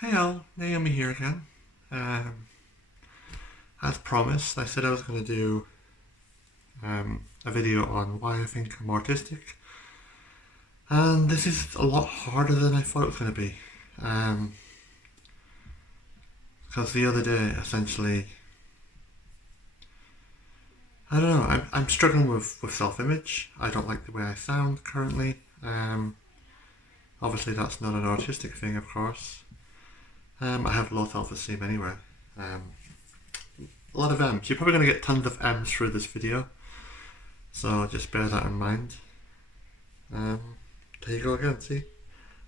Hey all, Naomi here again. Um, as promised, I said I was going to do a video on why I think I'm autistic, and this is a lot harder than I thought it was going to be. Um, because the other day, essentially, I don't know, I'm struggling with self-image. I don't like the way I sound currently. Obviously, that's not an autistic thing, of course. I have low self-esteem anyway. Um, a lot of M's. You're probably going to get tons of M's through this video. So just bear that in mind. There you go again, see?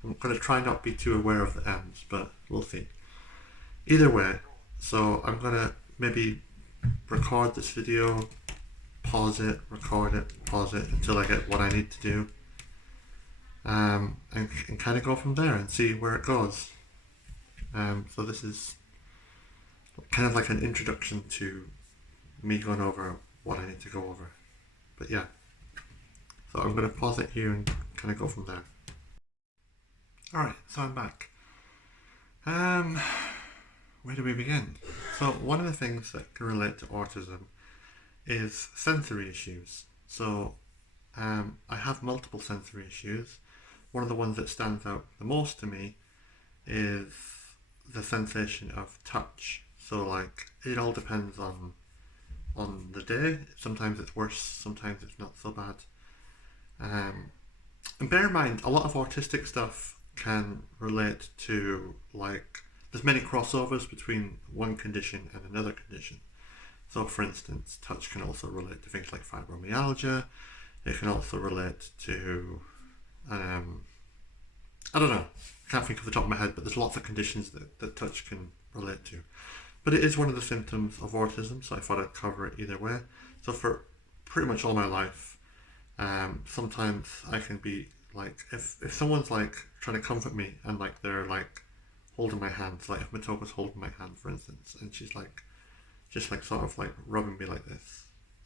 I'm going to try not be too aware of the M's, but we'll see. Either way, so I'm going to maybe record this video, record it, pause it until I get what I need to do. And kind of go from there and see where it goes. So this is kind of like an introduction to me going over what I need to go over. But yeah, so I'm going to pause it here and kind of go from there. Alright, so I'm back. Where do we begin? So one of the things that can relate to autism is sensory issues. So I have multiple sensory issues. One of the ones that stands out the most to me is the sensation of touch. So like it all depends on the day. Sometimes it's worse, sometimes it's not so bad. And bear in mind, a lot of autistic stuff can relate to, like, there's many crossovers between one condition and another condition. So for instance, touch can also relate to things like fibromyalgia. It can also relate to, I don't know, I can't think off the top of my head, but there's lots of conditions that touch can relate to. But it is one of the symptoms of autism, so I thought I'd cover it either way. So for pretty much all my life, sometimes I can be like, if someone's like trying to comfort me and like they're like holding my hands, like if Matoko's holding my hand for instance, and she's like just like sort of like rubbing me like this,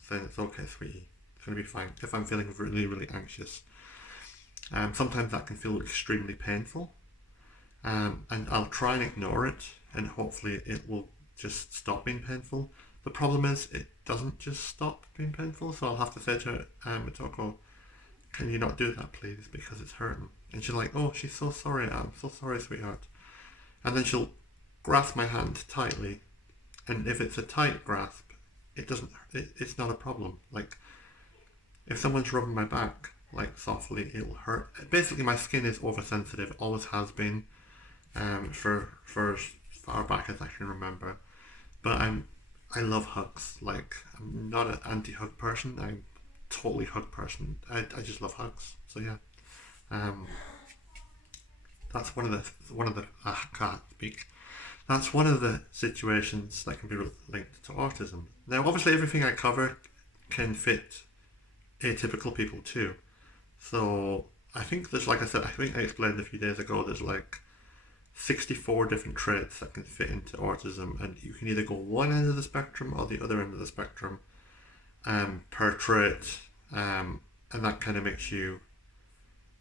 saying it's okay, sweetie, it's gonna be fine. If I'm feeling really really anxious, sometimes that can feel extremely painful, and I'll try and ignore it, and hopefully it will just stop being painful. The problem is it doesn't just stop being painful, so I'll have to say to her, Mitoko, can you not do that please, because it's hurting. And she's like, oh, she's so sorry, I'm so sorry, sweetheart. And then she'll grasp my hand tightly, and if it's a tight grasp, it's not a problem. Like, if someone's rubbing my back, like, softly, it'll hurt. Basically, my skin is oversensitive, always has been, for as far back as I can remember. But I love hugs. Like, I'm not an anti-hug person. I'm totally hug person. I just love hugs. So yeah, um, that's one of the can't speak. That's one of the situations that can be linked to autism. Now, obviously, everything I cover can fit atypical people too. So I think there's, like I said, I think I explained a few days ago, there's like 64 different traits that can fit into autism, and you can either go one end of the spectrum or the other end of the spectrum per trait, and that kind of makes you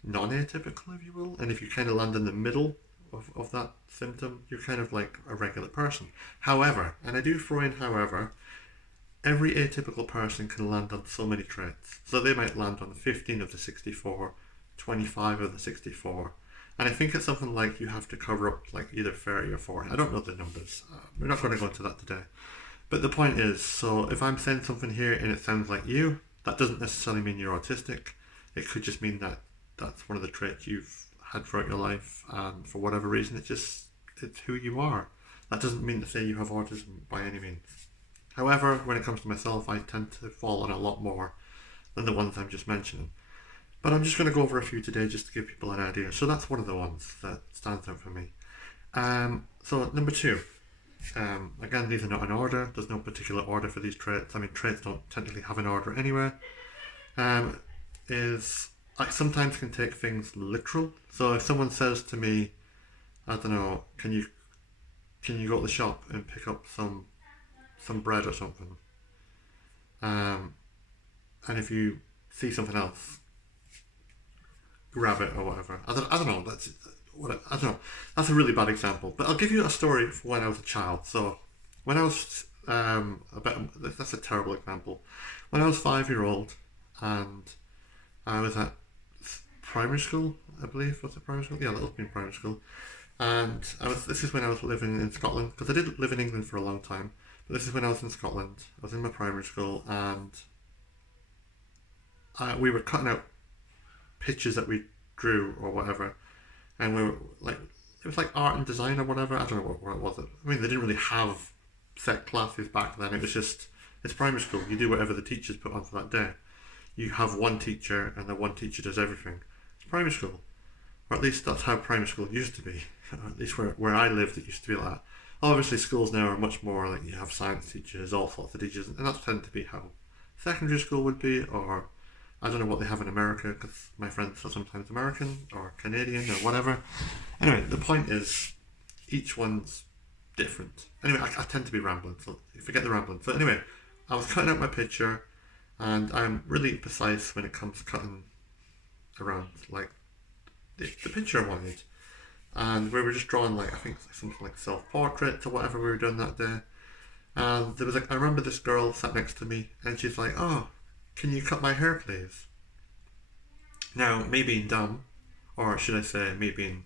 non-atypical, if you will. And if you kind of land in the middle of that symptom, you're kind of like a regular person. However, and I do throw in however, every atypical person can land on so many traits. So they might land on 15 of the 64, 25 of the 64. And I think it's something like you have to cover up like either 30 or 40. I don't know the numbers. We're not going to go into that today. But the point is, so if I'm saying something here and it sounds like you, that doesn't necessarily mean you're autistic. It could just mean that that's one of the traits you've had throughout your life, and for whatever reason, it's who you are. That doesn't mean to say you have autism by any means. However, when it comes to myself, I tend to fall on a lot more than the ones I'm just mentioning. But I'm just going to go over a few today just to give people an idea. So that's one of the ones that stands out for me. So number two. Again, these are not in order. There's no particular order for these traits. I mean, traits don't technically have an order anyway. Is I sometimes can take things literal. So if someone says to me, I don't know, can you go to the shop and pick up some bread or something? And if you see something else, grab it or whatever. I don't know. That's I don't know. That's a really bad example, but I'll give you a story from when I was a child. So when I was that's a terrible example. When I was 5 year old, and I was at primary school, I believe. Was it primary school? Yeah, Little Bean Primary School. And I was. This is when I was living in Scotland, because I did live in England for a long time. But this is when I was in Scotland. I was in my primary school, and we were cutting out pictures that we drew or whatever, and we were like, it was like art and design or whatever. I don't know what it was. I mean, they didn't really have set classes back then. It was just, it's primary school. You do whatever the teachers put on for that day. You have one teacher, and the one teacher does everything. It's primary school, or at least that's how primary school used to be. At least where I lived, it used to be like that. Obviously, schools now are much more like, you have science teachers, all sorts of teachers, and that's tend to be how secondary school would be, or I don't know what they have in America, because my friends are sometimes American or Canadian or whatever. Anyway, the point is, each one's different. Anyway, I tend to be rambling, so forget the rambling. So anyway, I was cutting out my picture, and I'm really precise when it comes to cutting around like the picture I wanted. And we were just drawing, like, I think something like self-portraits or whatever we were doing that day. And there was like, I remember this girl sat next to me, and she's like, "Oh, can you cut my hair, please?" Now, me being dumb, or should I say me being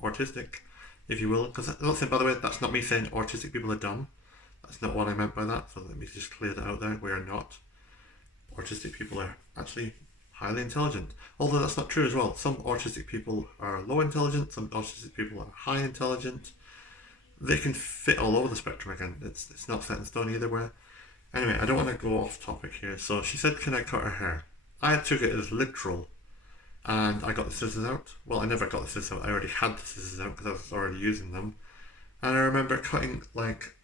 autistic, if you will, because by the way, that's not me saying autistic people are dumb. That's not what I meant by that, so let me just clear that out there. We are not. Autistic people are actually highly intelligent. Although that's not true as well. Some autistic people are low intelligent, some autistic people are high intelligent. They can fit all over the spectrum again. It's not set in stone either way. Anyway, I don't want to go off topic here. So she said, "Can I cut her hair?" I took it as literal, and I got the scissors out. Well, I never got the scissors out. I already had the scissors out because I was already using them. And I remember cutting like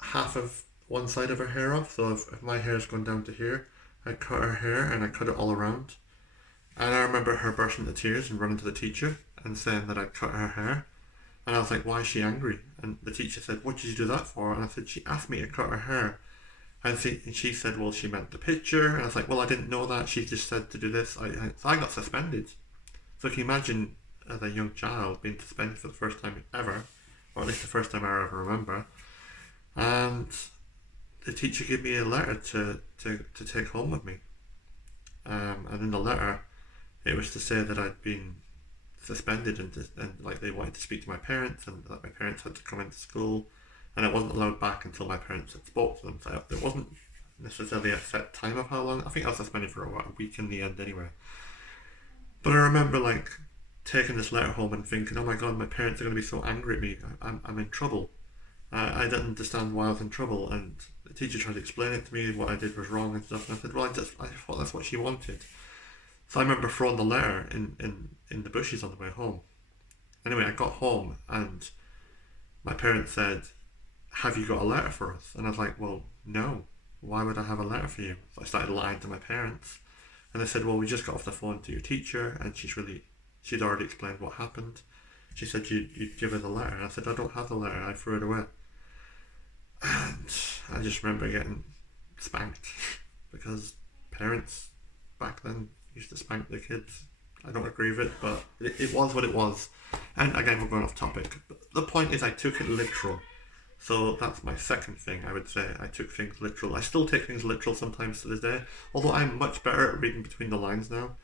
half of one side of her hair off. So if my hair's gone down to here, I cut her hair and I cut it all around. And I remember her bursting into tears and running to the teacher and saying that I'd cut her hair. And I was like, "Why is she angry?" And the teacher said, "What did you do that for?" And I said, "She asked me to cut her hair." And she said, "Well, she meant the picture." And I was like, "Well, I didn't know that. She just said to do this." So I got suspended. So can you imagine, as a young child, being suspended for the first time ever, or at least the first time I ever remember. And the teacher gave me a letter to take home with me. And in the letter, it was to say that I'd been suspended, and like they wanted to speak to my parents, and that my parents had to come into school, and I wasn't allowed back until my parents had spoke to them. So there wasn't necessarily a set time of how long. I think I was suspended for a week in the end anyway. But I remember like taking this letter home and thinking, "Oh my god, my parents are going to be so angry at me. I'm in trouble." I didn't understand why I was in trouble, and the teacher tried to explain it to me, what I did was wrong and stuff, and I said, "Well, I thought that's what she wanted." So I remember throwing the letter in the bushes on the way home. Anyway, I got home, and my parents said, "Have you got a letter for us?" And I was like, "Well, no. Why would I have a letter for you?" So I started lying to my parents, and they said, "Well, we just got off the phone to your teacher, and she'd already explained what happened. She said you'd give her the letter." And I said, "I don't have the letter. I threw it away." And I just remember getting spanked because parents back then used to spank their kids. I don't agree with it, but it was what it was. And again, we're going off topic. But the point is, I took it literal. So that's my second thing, I would say. I took things literal. I still take things literal sometimes to this day, although I'm much better at reading between the lines now.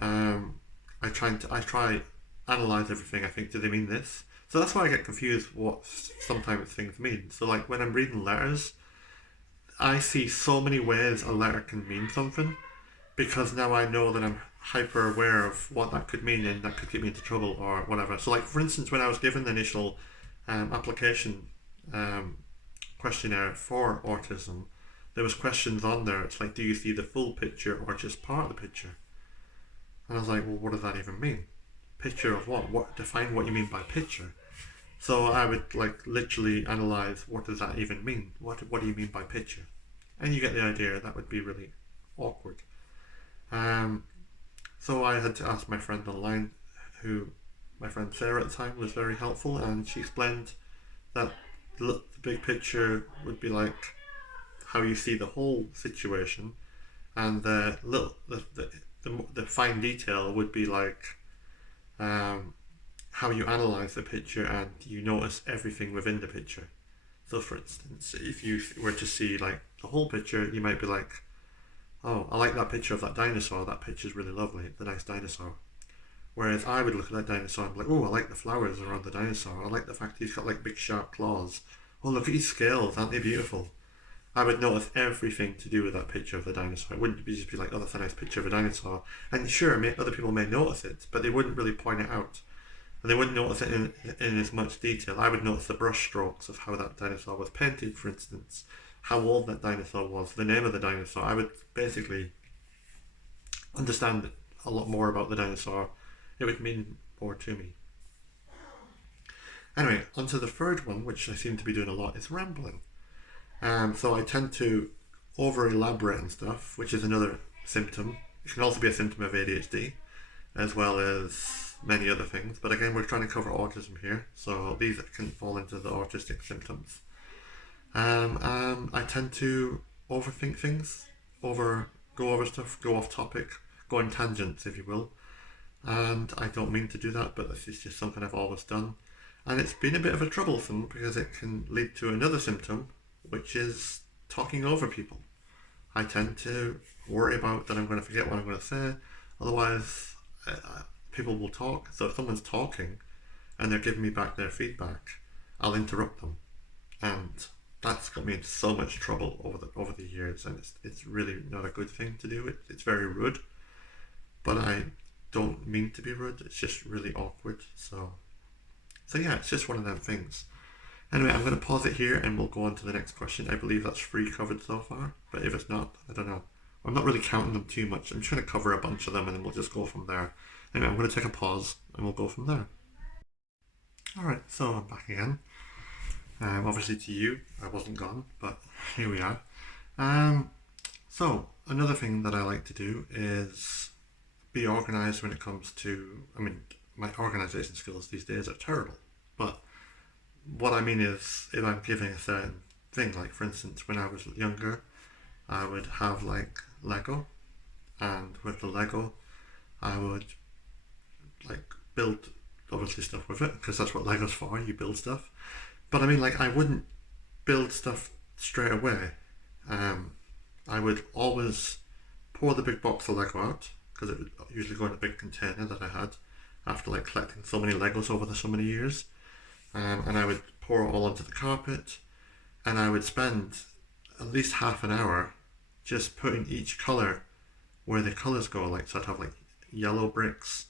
I try analyze everything. I think, do they mean this? So that's why I get confused what sometimes things mean. So like when I'm reading letters, I see so many ways a letter can mean something, because now I know that I'm hyper aware of what that could mean, and that could get me into trouble or whatever. So like for instance, when I was given the initial application questionnaire for autism, there was questions on there. It's like, do you see the full picture or just part of the picture? And I was like, well, what does that even mean? Picture of what? What, define what you mean by picture. So I would like literally analyze, what does that even mean? What do you mean by picture? And you get the idea. That would be really awkward. So I had to ask my friend online, who my friend Sarah at the time was very helpful, and she explained that the big picture would be like how you see the whole situation, and the fine detail would be like how you analyze the picture and you notice everything within the picture. So, for instance, if you were to see like the whole picture, you might be like, "Oh, I like that picture of that dinosaur. That picture's really lovely. The nice dinosaur." Whereas I would look at that dinosaur and be like, "Oh, I like the flowers around the dinosaur. I like the fact he's got like big sharp claws. Oh, look at his scales. Aren't they beautiful?" I would notice everything to do with that picture of the dinosaur. It wouldn't just be like, "Oh, that's a nice picture of a dinosaur." And sure, other people may notice it, but they wouldn't really point it out. And they wouldn't notice it in as much detail. I would notice the brush strokes of how that dinosaur was painted, for instance, how old that dinosaur was, the name of the dinosaur. I would basically understand a lot more about the dinosaur. It would mean more to me. Anyway, onto the third one, which I seem to be doing a lot, is rambling. So I tend to over elaborate and stuff, which is another symptom. It can also be a symptom of ADHD, as well as many other things. But again, we're trying to cover autism here, so these can fall into the autistic symptoms. I tend to overthink things, go over stuff, go off topic, go on tangents, if you will. And I don't mean to do that, but this is just something I've always done. And it's been a bit of a troublesome because it can lead to another symptom, which is talking over people. I tend to worry about that I'm going to forget what I'm going to say. Otherwise, people will talk. So if someone's talking and they're giving me back their feedback, I'll interrupt them, and that's got me in so much trouble over the years. And it's really not a good thing to do. It's very rude, but I don't mean to be rude. It's just really awkward. So yeah, it's just one of them things. Anyway, I'm going to pause it here and we'll go on to the next question. I believe that's 3 covered so far, but if it's not, I don't know. I'm not really counting them too much. I'm just going to cover a bunch of them and then we'll just go from there. Anyway, I'm going to take a pause and we'll go from there. Alright, so I'm back again. Obviously to you, I wasn't gone, but here we are. So, another thing that I like to do is be organised when it comes to, my organisation skills these days are terrible, but what I mean is if I'm giving a certain thing, like for instance, when I was younger, I would have like Lego, and with the Lego, I would like build obviously stuff with it because that's what Lego's for. You build stuff, but I wouldn't build stuff straight away. I would always pour the big box of Lego out because it would usually go in a big container that I had after like collecting so many Legos over so many years. And I would pour it all onto the carpet, and I would spend at least half an hour just putting each colour where the colours go. Like, so I'd have like yellow bricks,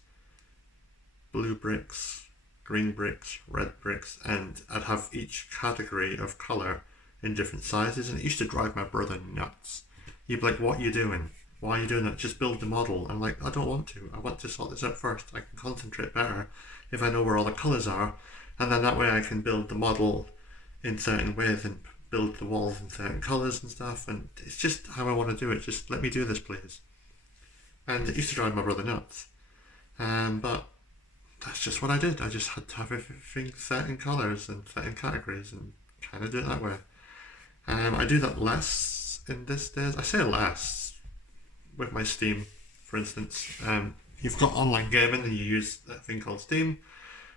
blue bricks, green bricks, red bricks, and I'd have each category of colour in different sizes, and it used to drive my brother nuts. He'd be like, "What are you doing? Why are you doing that? Just build the model." I'm like, "I don't want to. I want to sort this out first. I can concentrate better if I know where all the colours are, and then that way I can build the model in certain ways and build the walls in certain colours and stuff, and it's just how I want to do it. Just let me do this, please." And it used to drive my brother nuts. But that's just what I did. I just had to have everything set in colours and set in categories and kind of do it that way. I do that less in these days. I say less with my Steam, for instance. You've got online gaming and you use that thing called Steam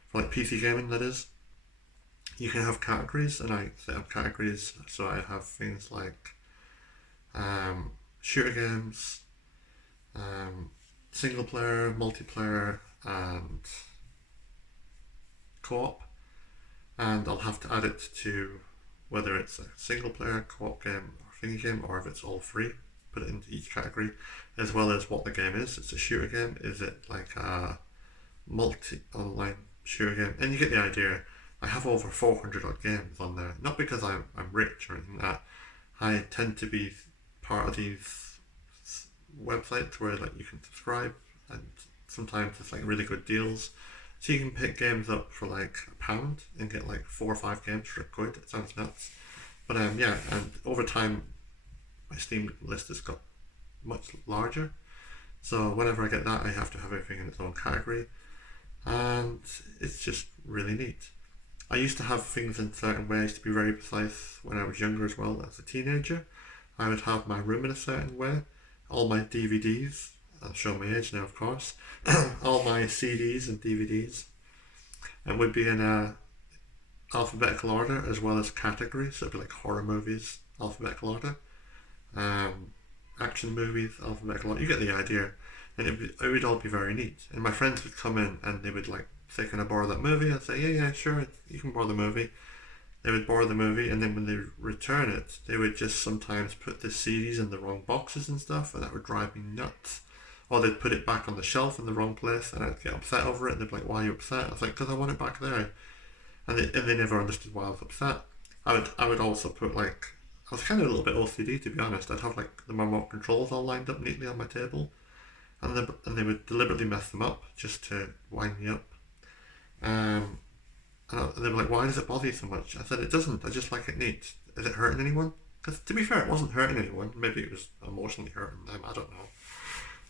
for like PC gaming, that is. You can have categories, and I set up categories, so I have things like shooter games, single player, multiplayer, and co-op, and I'll have to add it to whether it's a single player, co-op game, or thingy game, or if it's all free. Put it into each category, as well as what the game is. It's a shooter game. Is it like a multi-online shooter game? And you get the idea. I have over 400 odd games on there. Not because I'm rich or anything like that. I tend to be part of these websites where like you can subscribe, and sometimes it's like really good deals. So you can pick games up for like £1 and get like 4 or 5 games for £1. It sounds nuts, but yeah. And over time, my Steam list has got much larger. So whenever I get that, I have to have everything in its own category, and it's just really neat. I used to have things in certain ways to be very precise when I was younger as well. As a teenager, I would have my room in a certain way. All my DVDs, I'll show my age now of course, all my CDs and DVDs It would be in alphabetical order as well as categories. So it'd be like horror movies, alphabetical order, um, action movies, alphabetical order. You get the idea. And it would all be very neat. And my friends would come in and they would like say, "Can I borrow that movie?" I'd say, "Yeah, yeah, sure, you can borrow the movie." They would borrow the movie, and then when they return it, they would just sometimes put the CDs in the wrong boxes and stuff, and that would drive me nuts. Or they'd put it back on the shelf in the wrong place, and I'd get upset over it. And they'd be like, "Why are you upset?" I was like, "Because I want it back there," and they never understood why I was upset. I would also put like I was kind of a little bit OCD, to be honest. I'd have like the remote controls all lined up neatly on my table, and they would deliberately mess them up just to wind me up. Um, and they were like, "Why does it bother you so much?" I said, "It doesn't. I just like it neat. Is it hurting anyone?" Because to be fair, it wasn't hurting anyone. Maybe it was emotionally hurting them. I don't know.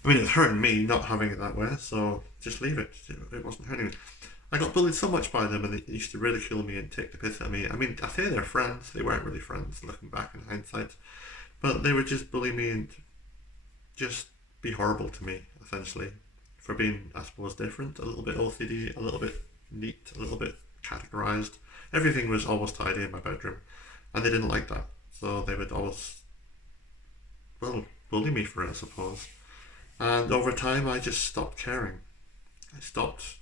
I mean, it's hurting me not having it that way. So just leave it. It wasn't hurting me. I got bullied so much by them, and they used to ridicule me and take the piss at me. I mean, I say they're friends. They weren't really friends, looking back in hindsight. But they would just bully me and just be horrible to me, essentially, for being, I suppose, different, a little bit OCD, a little bit neat, a little bit categorized. Everything was always tidy in my bedroom, and they didn't like that. So they would always, well, bully me for it, I suppose. And over time, I just stopped caring. I stopped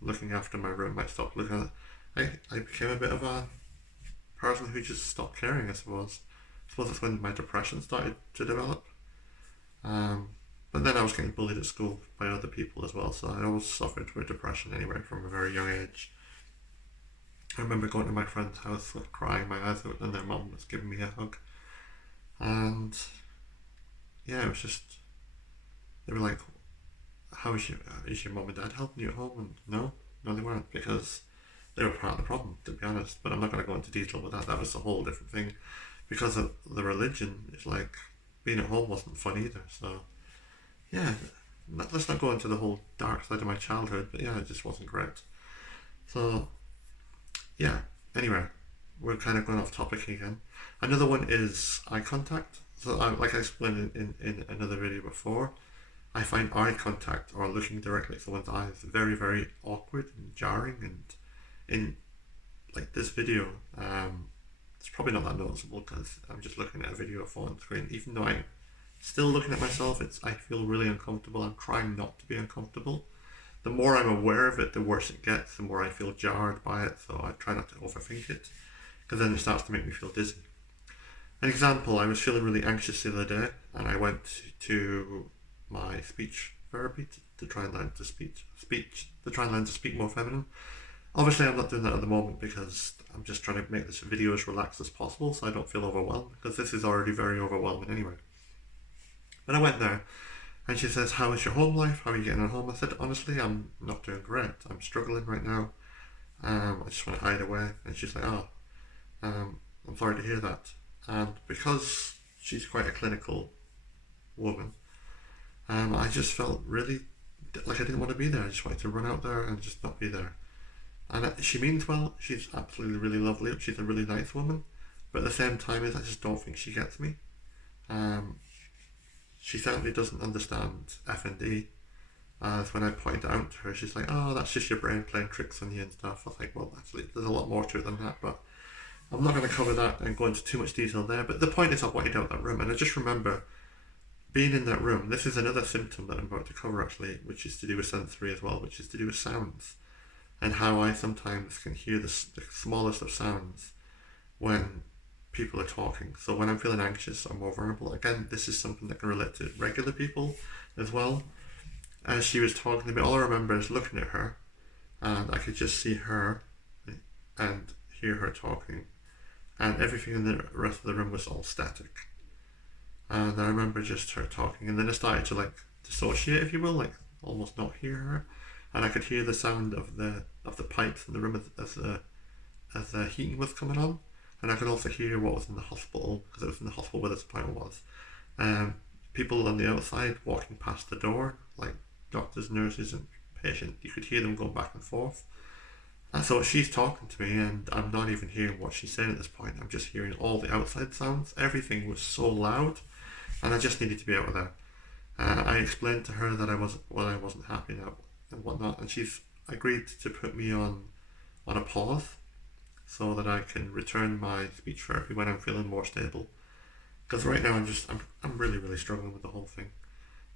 looking after my room. I stopped looking at it. I became a bit of a person who just stopped caring, I suppose. I suppose that's when my depression started to develop. Um, but then I was getting bullied at school by other people as well, so I always suffered with depression anyway from a very young age. I remember going to my friend's house, like, crying my eyes out, and their mum was giving me a hug. And yeah, it was just, they were like, "How is your mum and dad helping you at home?" And no, they weren't, because they were part of the problem, to be honest. But I'm not going to go into detail with that. That was a whole different thing. Because of the religion, it's like being at home wasn't fun either. So yeah, let's not go into the whole dark side of my childhood. But yeah, it just wasn't great. So yeah. Anyway, we're kind of going off topic again. Another one is eye contact. So like I explained in another video before, I find eye contact or looking directly at someone's eyes very, very awkward and jarring. And in like this video, it's probably not that noticeable because I'm just looking at a video of phone screen. Even though I'm still looking at myself, I feel really uncomfortable. I'm trying not to be uncomfortable. The more I'm aware of it, the worse it gets. The more I feel jarred by it. So I try not to overthink it, because then it starts to make me feel dizzy. An example: I was feeling really anxious the other day, and I went to my speech therapy to try and learn to speak more feminine. Obviously, I'm not doing that at the moment because I'm just trying to make this video as relaxed as possible so I don't feel overwhelmed, because this is already very overwhelming anyway. But I went there, and she says, "How is your home life? How are you getting at home?" I said, "Honestly, I'm not doing great. I'm struggling right now. I just want to hide away." And she's like, "Oh, I'm sorry to hear that." And because she's quite a clinical woman, I just felt really like I didn't want to be there. I just wanted to run out there and just not be there. And she means well. She's absolutely really lovely. She's a really nice woman. But at the same time, I just don't think she gets me. Um, she certainly doesn't understand FND. As when I pointed it out to her, she's like, "Oh, that's just your brain playing tricks on you and stuff." I was like, "Well, actually, there's a lot more to it than that." But I'm not going to cover that and go into too much detail there. But the point is, I wanted out that room, and I just remember being in that room. This is another symptom that I'm about to cover, actually, which is to do with sensory as well, which is to do with sounds, and how I sometimes can hear the smallest of sounds when people are talking. So when I'm feeling anxious or more vulnerable, again, this is something that can relate to regular people as well. As she was talking to me, all I remember is looking at her, and I could just see her and hear her talking, and everything in the rest of the room was all static. And I remember just her talking, and then I started to like dissociate, if you will, like almost not hear her, and I could hear the sound of the pipes in the room as the heating was coming on, and I could also hear what was in the hospital, because it was in the hospital where this appointment was. Um, People on the outside walking past the door, like doctors, nurses, and patients. You could hear them going back and forth. And so she's talking to me, and I'm not even hearing what she's saying at this point. I'm just hearing all the outside sounds. Everything was so loud, and I just needed to be out of there. I explained to her that I wasn't happy now and whatnot, and she's agreed to put me on on a pause so that I can return my speech therapy when I'm feeling more stable. Because right now I'm really really struggling with the whole thing,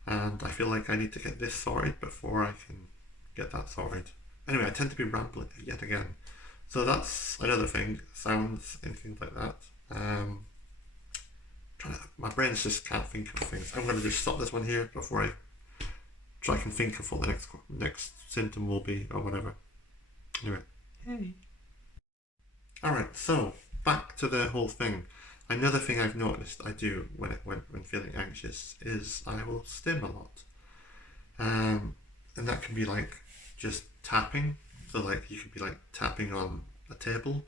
and I feel like I need to get this sorted before I can get that sorted. Anyway, I tend to be rambling yet again, so that's another thing. Sounds and things like that. My brain just can't think of things. I'm going to just stop this one here before I try can think of what the next symptom will be or whatever. Anyway. Hey. Alright, so back to the whole thing. Another thing I've noticed I do when feeling anxious is I will stim a lot. And that can be like just tapping. So like you could be like tapping on a table,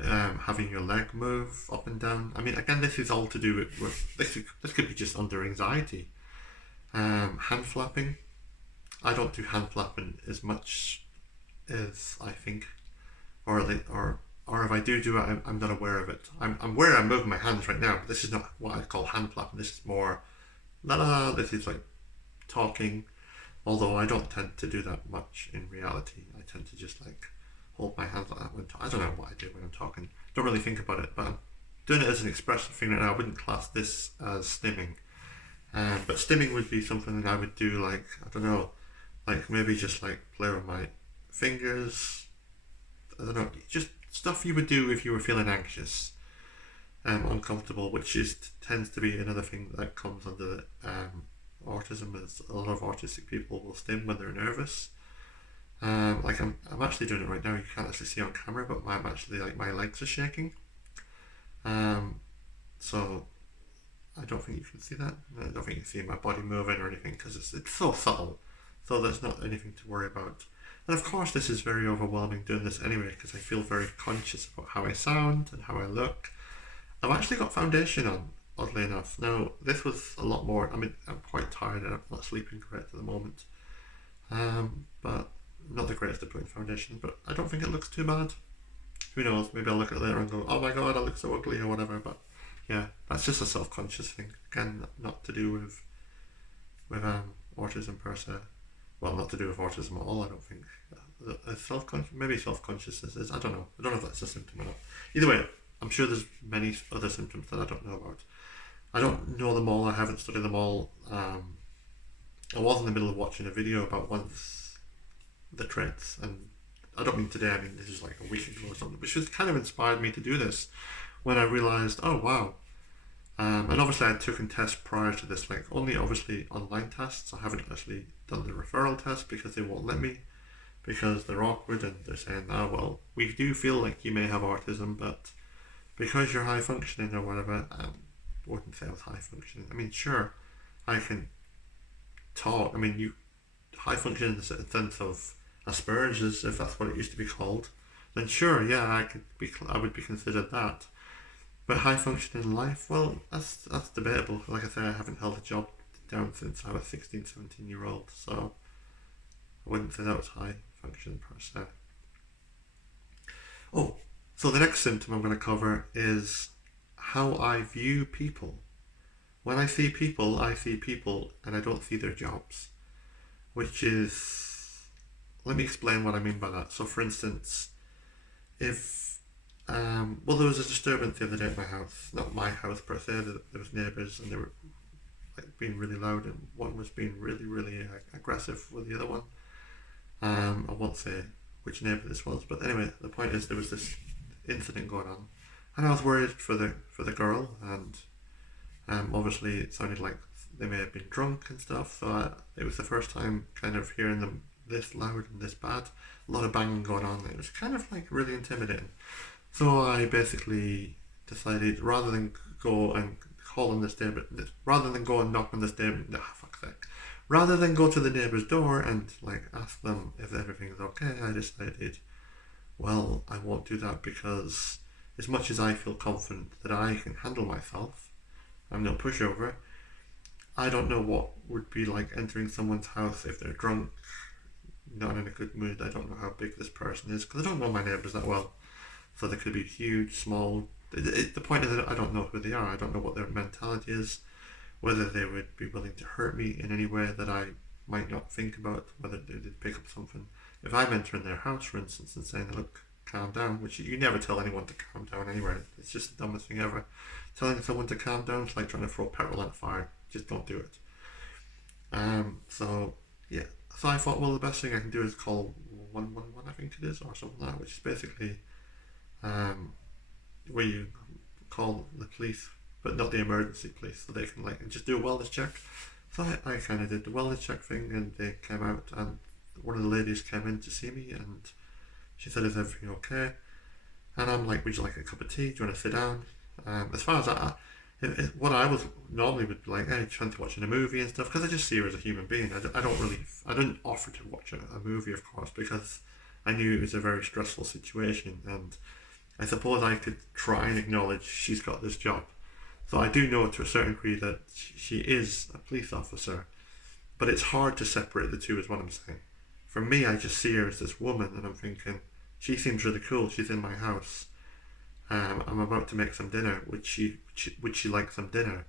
having your leg move up and down. I mean, again, this is all to do with this could be just under anxiety. Hand flapping. I don't do hand flapping as much as I think, or if I do it, I'm not aware of it. I'm aware I'm moving my hands right now, but this is not what I call hand flapping. This is more this is like talking, although I don't tend to do that much in reality. I tend to just like hold my hands like that when I don't know what I do when I'm talking. Don't really think about it, but I'm doing it as an expressive thing right now. I wouldn't class this as stimming. But stimming would be something that I would do, like, I don't know, like maybe just like play with my fingers. I don't know, just stuff you would do if you were feeling anxious, uncomfortable, which tends to be another thing that comes under autism. Is a lot of autistic people will stim when they're nervous. Like I'm actually doing it right now. You can't actually see on camera, but I'm actually like my legs are shaking. So I don't think you can see that. I don't think you can see my body moving or anything because it's so subtle. So there's not anything to worry about. And of course, this is very overwhelming doing this anyway because I feel very conscious about how I sound and how I look. I've actually got foundation on, oddly enough. Now, this was a lot more. I mean, I'm quite tired and I'm not sleeping great at the moment. But not the greatest at putting foundation, but I don't think it looks too bad. Who knows? Maybe I'll look at it later and go, oh my god, I look so ugly or whatever. But yeah, that's just a self-conscious thing. Again, not to do with autism per se. Well, not to do with autism at all, I don't think. Maybe self-consciousness is, I don't know. I don't know if that's a symptom or not. Either way, I'm sure there's many other symptoms that I don't know about. I don't know them all, I haven't studied them all. I was in the middle of watching a video about the traits, and I don't mean today, I mean this is like a week ago or something, which has kind of inspired me to do this when I realised, oh wow. And obviously I had taken tests prior to this, like only obviously online tests. I haven't actually done the referral test because they won't let me, because they're awkward and they're saying, oh well, we do feel like you may have autism, but because you're high functioning or whatever, I wouldn't say I was high functioning. I mean, sure, I can talk. I mean, you high functioning in the sense of Asperger's, if that's what it used to be called, then sure, yeah, I would be considered that. But high functioning in life, well, that's debatable. Like I say, I haven't held a job down since I was 16, 17-year-old, so I wouldn't say that was high functioning per se. Oh, so the next symptom I'm going to cover is how I view people. When I see people and I don't see their jobs, which is, let me explain what I mean by that. So for instance, if well, there was a disturbance the other day at my house. Not my house per se. There was neighbours and they were like being really loud, and one was being really, really aggressive with the other one. I won't say which neighbour this was, but anyway, the point is there was this incident going on, and I was worried for the girl, and obviously it sounded like they may have been drunk and stuff. So it was the first time kind of hearing them this loud and this bad. A lot of banging going on. It was kind of like really intimidating. So I basically decided, rather than go and call on this neighbour, rather than go and knock on this neighbour, rather than go to the neighbour's door and like ask them if everything's okay, I decided, well, I won't do that, because as much as I feel confident that I can handle myself, I'm no pushover. I don't know what would be like entering someone's house if they're drunk, not in a good mood. I don't know how big this person is, because I don't know my neighbours that well. So they could be huge, small. The point is that I don't know who they are. I don't know what their mentality is, whether they would be willing to hurt me in any way that I might not think about, whether they did pick up something. If I'm entering their house, for instance, and saying, look, calm down, which you never tell anyone to calm down anyway. It's just the dumbest thing ever. Telling someone to calm down is like trying to throw petrol on a fire. Just don't do it. So yeah, so I thought, well, the best thing I can do is call 111, I think it is, or something like that, which is basically where you call the police, but not the emergency police, so they can like just do a wellness check. So I kind of did the wellness check thing, and they came out, and one of the ladies came in to see me, and she said, "Is everything okay?" And I'm like, "Would you like a cup of tea? Do you want to sit down?" As far as what I was normally would be like, hey, trying to watching a movie and stuff, because I just see her as a human being. I didn't offer to watch a movie, of course, because I knew it was a very stressful situation, and I suppose I could try and acknowledge she's got this job. So I do know to a certain degree that she is a police officer, but it's hard to separate the two, is what I'm saying. For me, I just see her as this woman, and I'm thinking, she seems really cool. She's in my house. I'm about to make some dinner. Would she like some dinner?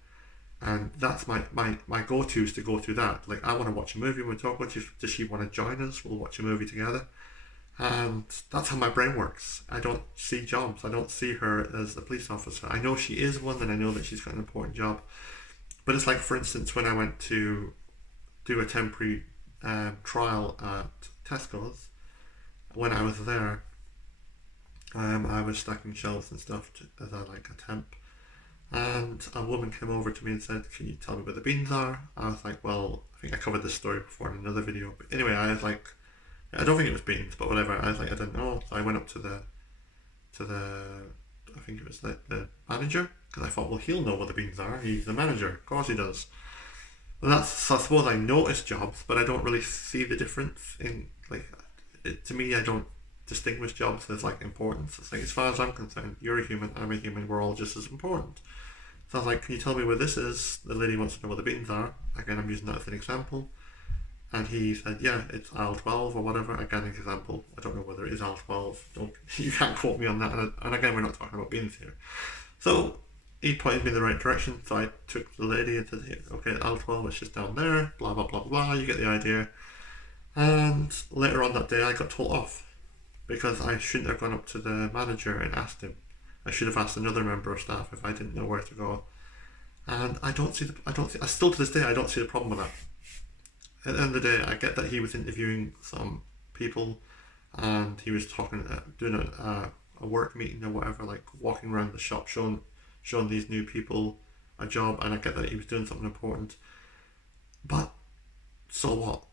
And that's my go-to, is to go through that. Like, I want to watch a movie. We'll talk. Does she want to join us? We'll watch a movie together. And that's how my brain works. I don't see jobs. I don't see her as a police officer. I know she is one, and I know that she's got an important job. But it's like, for instance, when I went to do a temporary trial at Tesco's, when I was there, I was stacking shelves and stuff as a temp, and a woman came over to me and said, "Can you tell me where the beans are?" I was like, "Well, I think I covered this story before in another video." But anyway, I was like, I don't think it was beans, but whatever. I was like, I don't know. So I went up to the I think it was the manager, because I thought, well, he'll know what the beans are. He's the manager, of course he does. Well, so I suppose I notice jobs, but I don't really see the difference in to me. I don't distinguish jobs as like importance. It's like, as far as I'm concerned, you're a human, I'm a human, we're all just as important. So I was like, "Can you tell me where this is?" The lady wants to know where the beans are. Again, I'm using that as an example. And he said, "Yeah, it's aisle 12 or whatever." Again, an example. I don't know whether it is aisle 12. You can't quote me on that. And again, we're not talking about beans here. So he pointed me in the right direction. So I took the lady and said, "Here, okay, aisle 12, it's just down there, blah, blah, blah, blah. You get the idea." And later on that day, I got told off, because I shouldn't have gone up to the manager and asked him. I should have asked another member of staff if I didn't know where to go. And I still to this day, I don't see the problem with that. At the end of the day, I get that he was interviewing some people, and he was doing a work meeting or whatever, like walking around the shop, showing these new people a job, and I get that he was doing something important. But so what?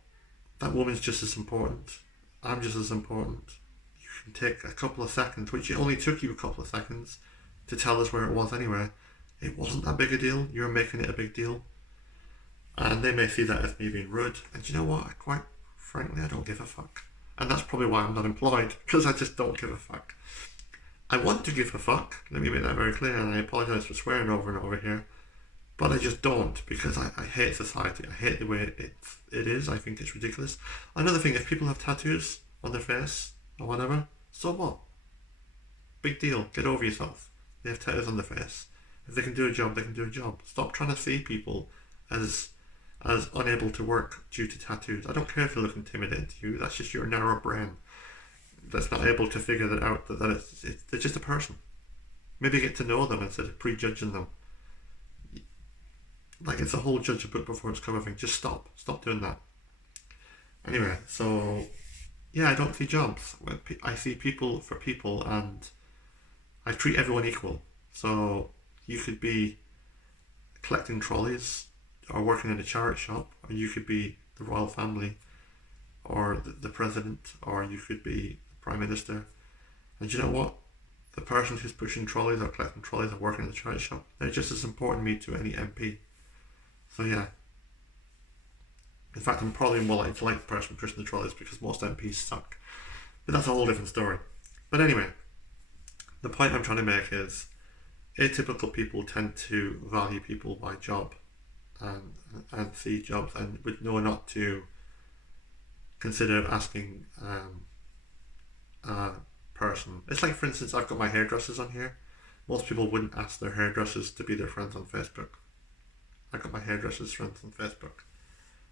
That woman's just as important. I'm just as important. You can take a couple of seconds, which it only took you a couple of seconds, to tell us where it was anyway. It wasn't that big a deal. You're making it a big deal. And they may see that as me being rude. And you know what? Quite frankly, I don't give a fuck. And that's probably why I'm not employed, because I just don't give a fuck. I want to give a fuck, let me make that very clear, and I apologise for swearing over and over here, but I just don't, because I hate society. I hate the way it is. I think it's ridiculous. Another thing, if people have tattoos on their face or whatever, so what? Big deal. Get over yourself. They have tattoos on their face. If they can do a job, they can do a job. Stop trying to see people as unable to work due to tattoos. I don't care if they look intimidating to you. That's just your narrow brain that's not able to figure that out. That they're just a person. Maybe get to know them instead of prejudging them. Like, it's a whole judge a book before it's cover thing. Just stop doing that. Anyway, so yeah, I don't see jobs. I see people for people, and I treat everyone equal. So you could be collecting trolleys, or working in a charity shop, or you could be the royal family, or the president, or you could be the prime minister. And you know what? The person who's pushing trolleys or collecting trolleys or working in the charity shop, they're just as important to me to any MP. So yeah. In fact, I'm probably more likely to like the person pushing the trolleys, because most MPs suck. But that's a whole different story. But anyway, the point I'm trying to make is, atypical people tend to value people by job, and see jobs, and would know not to consider asking a person. It's like, for instance, I've got my hairdressers on here. Most people wouldn't ask their hairdressers to be their friends on Facebook. I've got my hairdressers friends on Facebook.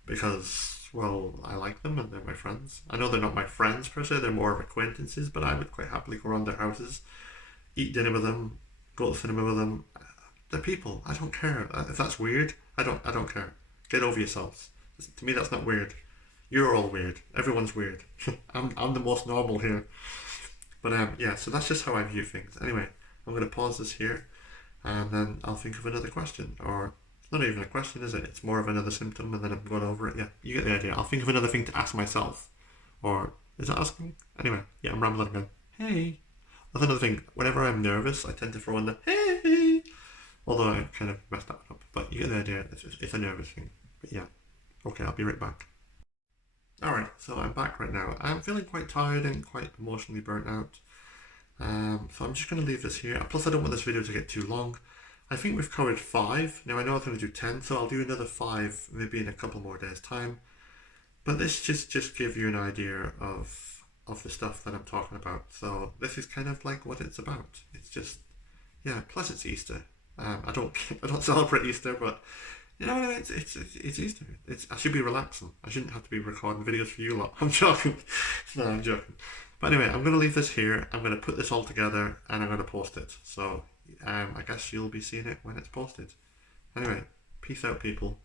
because, well, I like them and they're my friends. I know they're not my friends per se; they're more of acquaintances. But I would quite happily go around their houses, eat dinner with them, go to the cinema with them. They're people. I don't care if that's weird. I don't care. Get over yourselves. To me, that's not weird. You're all weird. Everyone's weird. I'm the most normal here. But yeah. So that's just how I view things. Anyway, I'm going to pause this here, and then I'll think of another question. Or it's not even a question, is it? It's more of another symptom, and then I'm going over it. Yeah, you get the idea. I'll think of another thing to ask myself. Or is that asking? Anyway, yeah, I'm rambling again. Hey. That's another thing. Whenever I'm nervous, I tend to throw in the hey. Although I kind of messed that one up. But you get the idea. It's a nervous thing. But yeah. Okay, I'll be right back. Alright, so I'm back right now. I'm feeling quite tired and quite emotionally burnt out. So I'm just going to leave this here. Plus, I don't want this video to get too long. I think we've covered 5. Now, I know I was going to do 10, so I'll do another 5 maybe in a couple more days' time. But this just give you an idea of the stuff that I'm talking about. So this is kind of like what it's about. It's just, yeah. Plus, it's Easter. I don't I don't celebrate Easter, but you know, it's Easter. I should be relaxing. I shouldn't have to be recording videos for you lot. I'm joking. No, I'm joking. But anyway, I'm going to leave this here. I'm going to put this all together and I'm going to post it. So I guess you'll be seeing it when it's posted. Anyway, peace out, people.